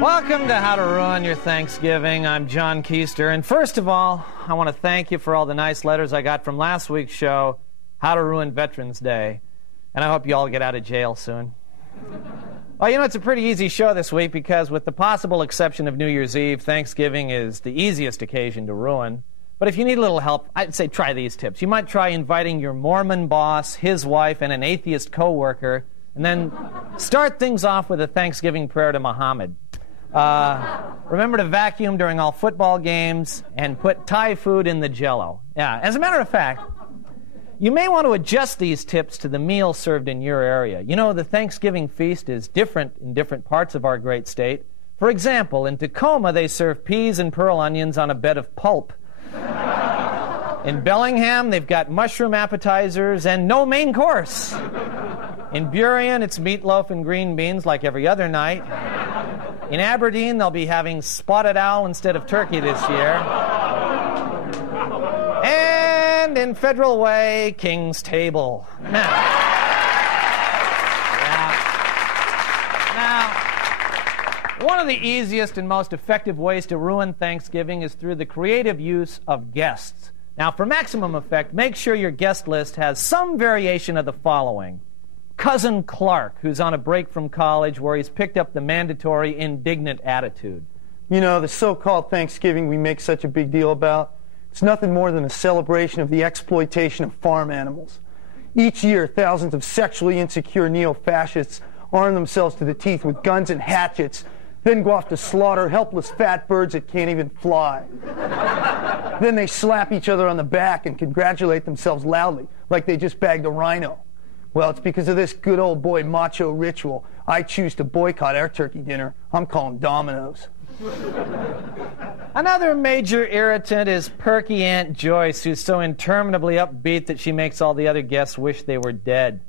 Welcome to How to Ruin Your Thanksgiving. I'm John Keister, and first of all, I want to thank you for all the nice letters I got from last week's show, How to Ruin Veterans Day, and I hope you all get out of jail soon. Well, you know, it's a pretty easy show this week because with the possible exception of New Year's Eve, Thanksgiving is the easiest occasion to ruin. But if you need a little help, I'd say try these tips. You might try inviting your Mormon boss, his wife, and an atheist coworker, and then start things off with a Thanksgiving prayer to Muhammad. Remember to vacuum during all football games and put Thai food in the Jell-O. Yeah, as a matter of fact, you may want to adjust these tips to the meal served in your area. You know, the Thanksgiving feast is different in different parts of our great state. For example, in Tacoma, they serve peas and pearl onions on a bed of pulp. In Bellingham, they've got mushroom appetizers and no main course. In Burien, it's meatloaf and green beans like every other night. In Aberdeen, they'll be having spotted owl instead of turkey this year. And in Federal Way, King's Table. Now, one of the easiest and most effective ways to ruin Thanksgiving is through the creative use of guests. Now, for maximum effect, make sure your guest list has some variation of the following. Cousin Clark, who's on a break from college where he's picked up the mandatory indignant attitude. You know, the so-called Thanksgiving we make such a big deal about, it's nothing more than a celebration of the exploitation of farm animals. Each year, thousands of sexually insecure neo-fascists arm themselves to the teeth with guns and hatchets, then go off to slaughter helpless fat birds that can't even fly. Then they slap each other on the back and congratulate themselves loudly, like they just bagged a rhino. Well, it's because of this good old boy macho ritual I choose to boycott our turkey dinner. I'm calling Domino's. Another major irritant is perky Aunt Joyce, who's so interminably upbeat that she makes all the other guests wish they were dead.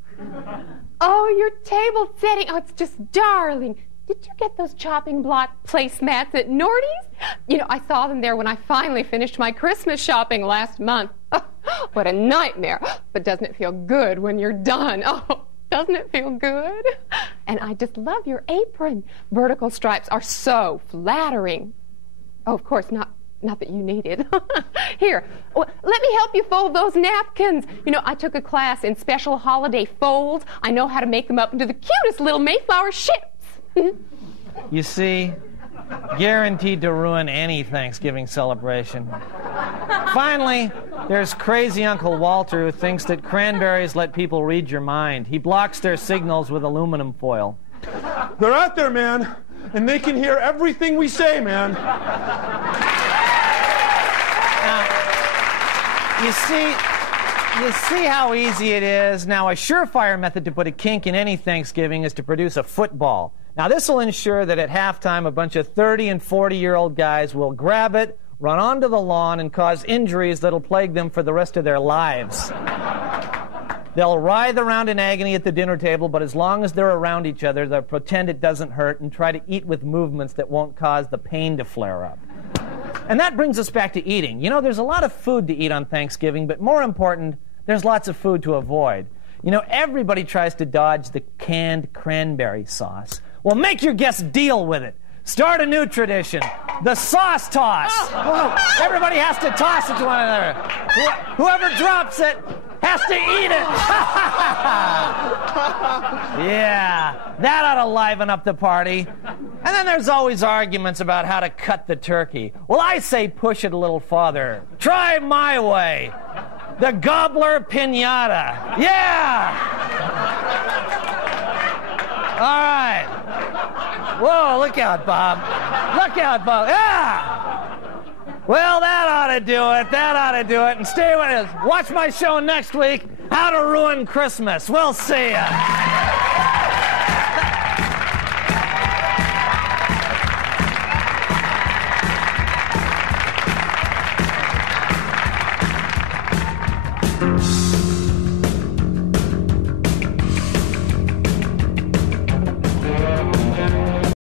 Oh, your table setting. Oh, it's just darling. Did you get those chopping block placemats at Nordy's? You know, I saw them there when I finally finished my Christmas shopping last month. Oh, what a nightmare. But doesn't it feel good when you're done? Oh, doesn't it feel good? And I just love your apron. Vertical stripes are so flattering. Oh, of course, not that you need it. Here, let me help you fold those napkins. You know, I took a class in special holiday folds. I know how to make them up into the cutest little Mayflower ships. You see, guaranteed to ruin any Thanksgiving celebration. Finally, there's crazy Uncle Walter who thinks that cranberries let people read your mind. He blocks their signals with aluminum foil. They're out there, man, and they can hear everything we say, man. Now, you see how easy it is? Now, a surefire method to put a kink in any Thanksgiving is to produce a football. Now, this will ensure that at halftime, a bunch of 30 and 40-year-old guys will grab it, run onto the lawn, and cause injuries that'll plague them for the rest of their lives. They'll writhe around in agony at the dinner table, but as long as they're around each other, they'll pretend it doesn't hurt and try to eat with movements that won't cause the pain to flare up. And that brings us back to eating. You know, there's a lot of food to eat on Thanksgiving, but more important, there's lots of food to avoid. You know, everybody tries to dodge the canned cranberry sauce. Well, make your guests deal with it. Start a new tradition, the sauce toss. Everybody has to toss it to one another. Whoever drops it has to eat it. Yeah, that ought to liven up the party. And then there's always arguments about how to cut the turkey. Well, I say push it a little farther. Try my way. The gobbler piñata. Yeah! All right. Whoa, look out, Bob. Look out, Bob. Yeah! Well, that ought to do it. That ought to do it. And stay with us. Watch my show next week, How to Ruin Christmas. We'll see ya.